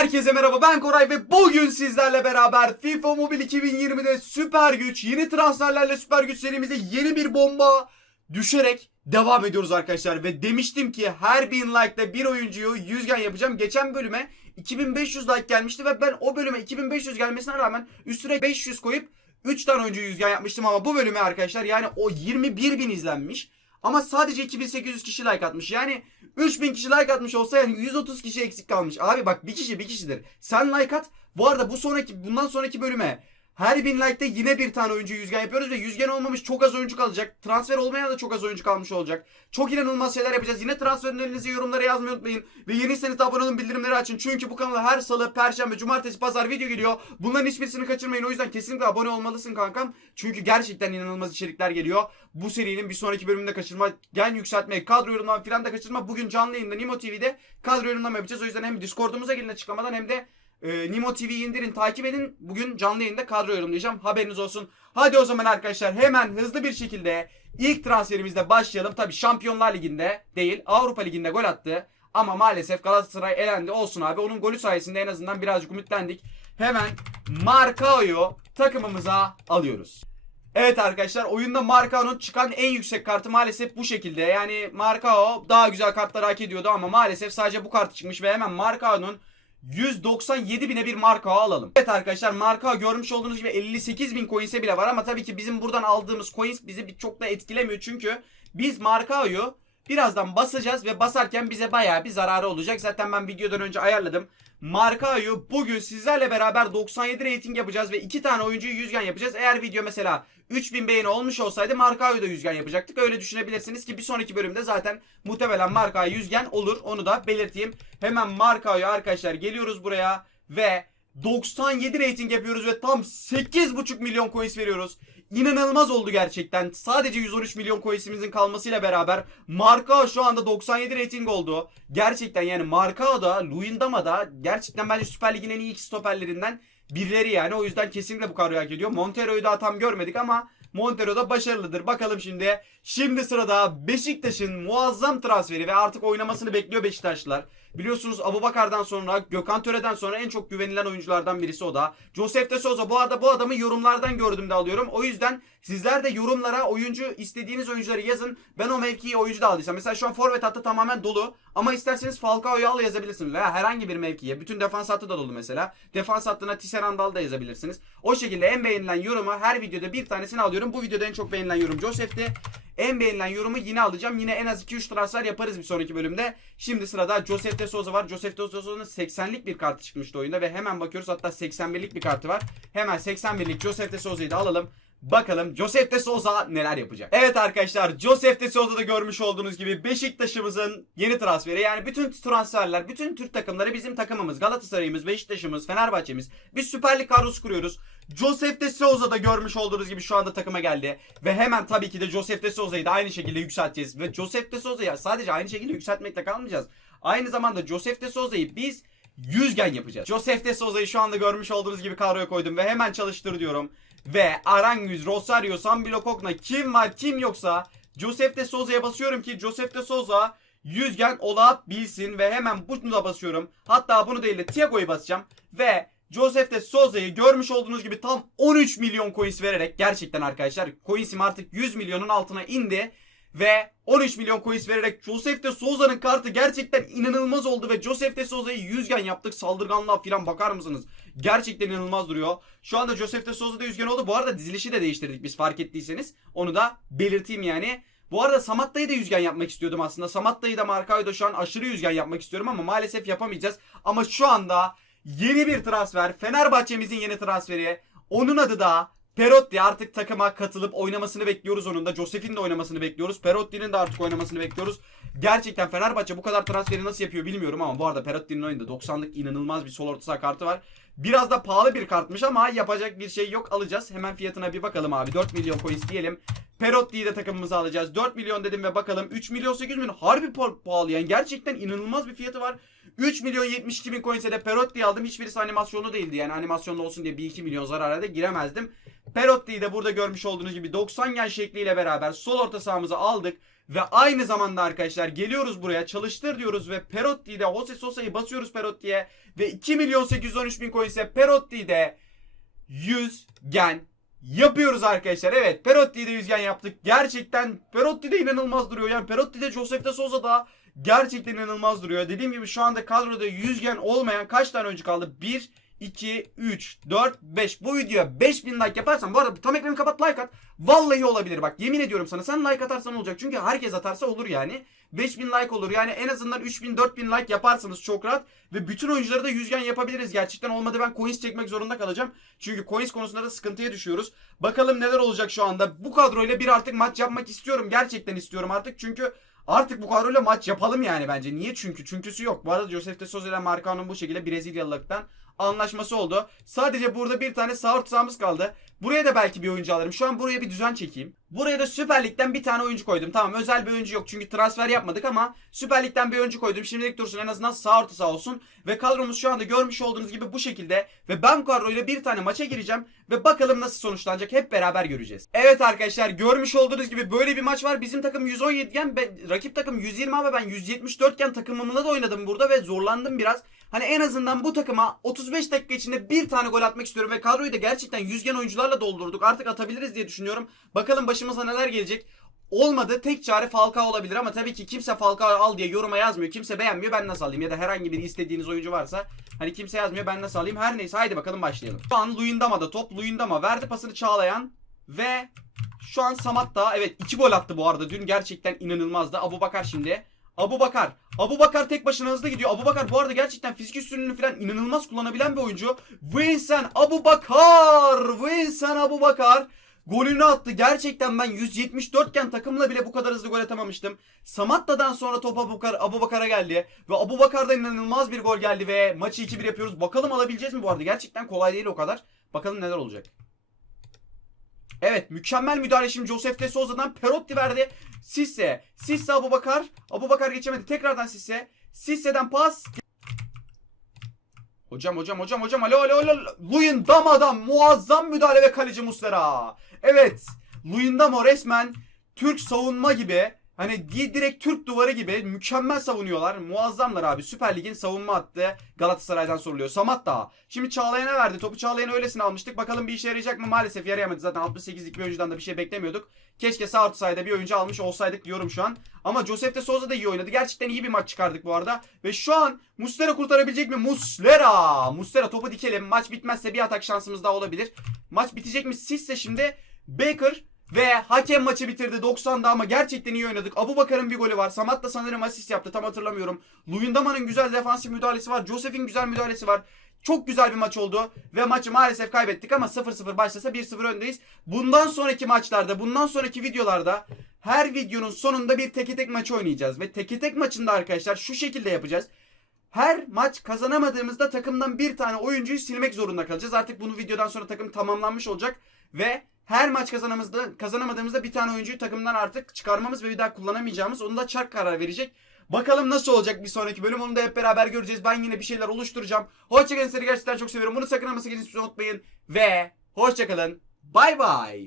Herkese merhaba ben Koray ve bugün sizlerle beraber FIFA Mobile 2020'de süper güç yeni transferlerle süper güç serimize yeni bir bomba düşerek devam ediyoruz arkadaşlar ve demiştim ki her bin like'da bir oyuncuyu yüzgen yapacağım. Geçen bölüme 2500 like gelmişti ve ben o bölüme 2500 gelmesine rağmen üstüne 500 koyup 3 tane oyuncu yüzgen yapmıştım ama bu bölüme arkadaşlar yani o 21 bin izlenmiş. Ama sadece 2800 kişi like atmış. Yani 3000 kişi like atmış olsa yani 130 kişi eksik kalmış. Abi bak bir kişi bir kişidir. Sen like at. Bu arada bu sonraki bundan sonraki bölüme her bin like'da yine bir tane oyuncu yüzgen yapıyoruz ve yüzgen olmamış çok az oyuncu kalacak. Transfer olmayan da çok az oyuncu kalmış olacak. Çok inanılmaz şeyler yapacağız. Yine transfer önerilerinizi yorumlara yazmayı unutmayın. Ve yeniyseniz de abone olun bildirimleri açın. Çünkü bu kanala her salı, perşembe, cumartesi, pazar video geliyor. Bunların hiçbirisini kaçırmayın. O yüzden kesinlikle abone olmalısın kankam. Çünkü gerçekten inanılmaz içerikler geliyor. Bu serinin bir sonraki bölümünde kaçırma, gen yükseltme, kadro yorumlama filan da kaçırma. Bugün canlı yayında Nimo TV'de kadro yorumlama yapacağız. O yüzden hem Discord'umuza gelin açıklamadan hem de e, Nimo TV'yi indirin, takip edin. Bugün canlı yayında kadro yorumlayacağım. Haberiniz olsun. Hadi o zaman arkadaşlar hemen hızlı bir şekilde ilk transferimizle başlayalım. Tabii Şampiyonlar Ligi'nde değil, Avrupa Ligi'nde gol attı. Ama maalesef Galatasaray elendi. Olsun abi. Onun golü sayesinde en azından birazcık ümitlendik. Hemen Marcao'yu takımımıza alıyoruz. Evet arkadaşlar oyunda Marcao'nun çıkan en yüksek kartı maalesef bu şekilde. Yani Marcao daha güzel kartlar hak ediyordu ama maalesef sadece bu kart çıkmış ve hemen Marcao'nun 197 bine bir Marcao alalım. Evet arkadaşlar Marcao görmüş olduğunuz gibi 58 bin coins'e bile var ama tabii ki bizim buradan aldığımız coins bizi çok da etkilemiyor çünkü biz Marcao'yu birazdan basacağız ve basarken bize bayağı bir zararı olacak. Zaten ben videodan önce ayarladım. Marcao'yu bugün sizlerle beraber 97 rating yapacağız ve 2 tane oyuncuyu yüzgen yapacağız. Eğer video mesela 3000 beğeni olmuş olsaydı Marcao'yu da yüzgen yapacaktık. Öyle düşünebilirsiniz ki bir sonraki bölümde zaten muhtemelen Marcao yüzgen olur. Onu da belirteyim. Hemen Marcao'yu arkadaşlar geliyoruz buraya ve 97 rating yapıyoruz ve tam 8,5 milyon coins veriyoruz. İnanılmaz oldu gerçekten. Sadece 113 milyon coins'imizin kalmasıyla beraber Marcao şu anda 97 rating oldu. Gerçekten yani Marcao da Luyendama da gerçekten bence Süper Lig'in en iyi iki stoperlerinden birileri yani. O yüzden kesinlikle bu kadroyu hak ediyor. Montero'yu daha tam görmedik ama Montero da başarılıdır. Bakalım şimdi. Şimdi sırada Beşiktaş'ın muazzam transferi ve artık oynamasını bekliyor Beşiktaşlılar. Biliyorsunuz Abubakar'dan sonra Gökhan Töre'den sonra en çok güvenilen oyunculardan birisi o da. Josef de Souza bu arada bu adamı yorumlardan gördüm de alıyorum. O yüzden sizler de yorumlara oyuncu istediğiniz oyuncuları yazın. Ben o mevkiyi oyuncu da aldıysam. Mesela şu an forvet hattı tamamen dolu. Ama isterseniz Falcao'yu al yazabilirsiniz. Veya herhangi bir mevkiye. Bütün defans hattı da dolu mesela. Defans hattına Tisserandal da yazabilirsiniz. O şekilde en beğenilen yorumu her videoda bir tanesini alıyorum. Bu videoda en çok beğenilen yorum Josef'ti. En beğenilen yorumu yine alacağım. Yine en az 2-3 transfer yaparız bir sonraki bölümde. Şimdi sırada Josef de Souza var. Josef de Souza'nın 80'lik bir kartı çıkmıştı oyunda ve hemen bakıyoruz hatta 81'lik bir kartı var. Hemen 81'lik Josef de Souza'yı da alalım. Bakalım Josef de Souza neler yapacak. Evet arkadaşlar Josef de Souza'da görmüş olduğunuz gibi Beşiktaş'ımızın yeni transferi. Yani bütün transferler, bütün Türk takımları bizim takımımız. Galatasaray'ımız, Beşiktaş'ımız, Fenerbahçe'miz. Biz Süper Lig kadrosu kuruyoruz. Josef de Souza'da görmüş olduğunuz gibi şu anda takıma geldi. Ve hemen tabii ki de Josef de Souza'yı da aynı şekilde yükselteceğiz. Ve Josef de Souza'yı sadece aynı şekilde yükseltmekle kalmayacağız. Aynı zamanda Josef de Souza'yı biz yüzgen yapacağız. Josef de Souza'yı şu anda görmüş olduğunuz gibi kadroya koydum ve hemen çalıştır diyorum. Ve Aranguiz, Rosario, Sambilo Kokna kim var kim yoksa Josef de Souza'ya basıyorum ki Josef de Souza yüzgen olabilsin ve hemen bunu da basıyorum. Hatta bunu değil de Thiago'yu basacağım ve Josef de Souza'yı görmüş olduğunuz gibi tam 13 milyon coins vererek gerçekten arkadaşlar coinsim artık 100 milyonun altına indi ve 13 milyon coins vererek Josef de Souza'nın kartı gerçekten inanılmaz oldu ve Josef de Souza'yı yüzgen yaptık saldırganlığa falan bakar mısınız? Gerçekten inanılmaz duruyor. Şu anda Josef de Souza da yüzgen oldu. Bu arada dizilişi de değiştirdik biz fark ettiyseniz. Onu da belirteyim yani. Bu arada Samatta'yı da yüzgen yapmak istiyordum aslında. Samatta'yı da Markao'yu da şu an aşırı yüzgen yapmak istiyorum ama maalesef yapamayacağız. Ama şu anda yeni bir transfer. Fenerbahçe'mizin yeni transferi. Onun adı da Perotti artık takıma katılıp oynamasını bekliyoruz onun da. Josef'in de oynamasını bekliyoruz. Perotti'nin de artık oynamasını bekliyoruz. Gerçekten Fenerbahçe bu kadar transferi nasıl yapıyor bilmiyorum ama bu arada Perotti'nin oyunda 90'lık inanılmaz bir sol orta saha kartı var. Biraz da pahalı bir kartmış ama yapacak bir şey yok alacağız. Hemen fiyatına bir bakalım abi. 4 milyon coins diyelim. Perotti'yi de takımımıza alacağız. 4 milyon dedim ve bakalım 3 milyon 800 bin harbi pa- pahalı yani gerçekten inanılmaz bir fiyatı var. 3 milyon 72 bin coins'e de Perotti'yi aldım. Hiçbirisi animasyonlu değildi yani animasyonlu olsun diye 1-2 milyon zarara da giremezdim. Perotti'yi de burada görmüş olduğunuz gibi 90 gen şekliyle beraber sol orta sahamıza aldık. Ve aynı zamanda arkadaşlar geliyoruz buraya çalıştır diyoruz ve Perotti'de Jose Sosa'yı basıyoruz Perotti'ye ve 2 milyon 813 bin coin ise Perotti'de 100 gen yapıyoruz arkadaşlar. Evet Perotti'de 100 gen yaptık. Gerçekten Perotti'de inanılmaz duruyor. Yani Perotti'de Josef de Souza da gerçekten inanılmaz duruyor. Dediğim gibi şu anda kadroda 100 gen olmayan kaç tane oyuncu kaldı? 1, 2, 3, 4, 5. Bu videoya 5000 like yaparsan bu arada tam ekranı kapat like at. Vallahi olabilir bak yemin ediyorum sana. Sen like atarsan olacak. Çünkü herkes atarsa olur yani. 5000 like olur. Yani en azından 3000 4000 like yaparsanız çok rahat ve bütün oyuncuları da yüzgen yapabiliriz. Gerçekten olmadı ben coins çekmek zorunda kalacağım. Çünkü coins konusunda da sıkıntıya düşüyoruz. Bakalım neler olacak şu anda. Bu kadroyla bir artık maç yapmak istiyorum. Gerçekten istiyorum artık. Çünkü Artık bu kadroyla maç yapalım yani bence. Niye? Çünkü çünküsü yok. Bu arada Josef de Souza ile Marcao'nun bu şekilde Brezilyalılardan anlaşması oldu. Sadece burada bir tane sağ orta sahamız kaldı. Buraya da belki bir oyuncu alırım. Şu an buraya bir düzen çekeyim. Buraya da Süper Lig'den bir tane oyuncu koydum. Tamam özel bir oyuncu yok çünkü transfer yapmadık ama Süper Lig'den bir oyuncu koydum. Şimdilik dursun en azından sağ orta saha olsun. Ve kadromuz şu anda görmüş olduğunuz gibi bu şekilde. Ve ben bu kadroyla bir tane maça gireceğim. Ve bakalım nasıl sonuçlanacak hep beraber göreceğiz. Evet arkadaşlar görmüş olduğunuz gibi böyle bir maç var. Bizim takım 117 iken rakip takım 120 ama ben 174 iken takımımla da oynadım burada ve zorlandım biraz. Hani en azından bu takıma 35 dakika içinde bir tane gol atmak istiyorum ve kadroyu da gerçekten yüzgen oyuncularla doldurduk. Artık atabiliriz diye düşünüyorum. Bakalım başımıza neler gelecek. Olmadı tek çare Falcao olabilir ama tabii ki kimse Falcao al diye yoruma yazmıyor. Kimse beğenmiyor ben nasıl alayım ya da herhangi bir istediğiniz oyuncu varsa hani kimse yazmıyor ben nasıl alayım. Her neyse haydi bakalım başlayalım. Şu an Luyendama'da top Luyendama verdi pasını Çağlayan ve şu an Samat da evet 2 gol attı bu arada. Dün gerçekten inanılmazdı. Abu Bakar şimdi. Abu Bakar. Abu Bakar tek başına hızlı gidiyor. Abu Bakar bu arada gerçekten fizik üstünlüğünü falan inanılmaz kullanabilen bir oyuncu. Vincent Abu Bakar. Vincent Abu Bakar. Golünü attı. Gerçekten ben 174 iken takımla bile bu kadar hızlı gol atamamıştım. Samatta'dan sonra top Abu, Bakar, Abu Bakar'a geldi. Ve Abu Bakar'dan inanılmaz bir gol geldi ve maçı 2-1 yapıyoruz. Bakalım alabileceğiz mi bu arada? Gerçekten kolay değil o kadar. Bakalım neler olacak. Evet mükemmel müdahale şimdi Josef de Souza'dan Perotti verdi. Sisse. Sisse Abu Bakar. Abu Bakar geçemedi. Tekrardan Sisse. Sisse'den pas. Hocam hocam hocam hocam alo alo alo. Luyendama'dan muazzam müdahale ve kaleci Muslera. Evet. Luyendama resmen Türk savunma gibi hani di- direkt Türk duvarı gibi mükemmel savunuyorlar. Muazzamlar abi. Süper Lig'in savunma hattı Galatasaray'dan soruluyor. Samat da. Şimdi Çağlayan'a verdi. Topu Çağlayan'a öylesine almıştık. Bakalım bir işe yarayacak mı? Maalesef yarayamadı. Zaten 68'lik bir oyuncudan da bir şey beklemiyorduk. Keşke sağ orta sahada bir oyuncu almış olsaydık diyorum şu an. Ama Josef de Souza da iyi oynadı. Gerçekten iyi bir maç çıkardık bu arada. Ve şu an Muslera kurtarabilecek mi? Muslera! Muslera topu dikelim. Maç bitmezse bir atak şansımız daha olabilir. Maç bitecek mi? Sizse şimdi Baker ve hakem maçı bitirdi 90'da ama gerçekten iyi oynadık. Abu Bakar'ın bir golü var. Samat da sanırım asist yaptı tam hatırlamıyorum. Luyendama'nın güzel defansif müdahalesi var. Josef'in güzel müdahalesi var. Çok güzel bir maç oldu ve maçı maalesef kaybettik ama 0-0 başlasa 1-0 öndeyiz. Bundan sonraki maçlarda, bundan sonraki videolarda her videonun sonunda bir teke tek maçı oynayacağız. Ve teke tek maçında arkadaşlar şu şekilde yapacağız. Her maç kazanamadığımızda takımdan bir tane oyuncuyu silmek zorunda kalacağız. Artık bunu videodan sonra takım tamamlanmış olacak ve her maç kazanamızda, kazanamadığımızda bir tane oyuncuyu takımdan artık çıkarmamız ve bir daha kullanamayacağımız onu da çark karar verecek. Bakalım nasıl olacak bir sonraki bölüm onu da hep beraber göreceğiz. Ben yine bir şeyler oluşturacağım. Hoşçakalın sizleri gerçekten çok seviyorum. Bunu sakın ama sakın hiç unutmayın. Ve hoşçakalın. Bay bay.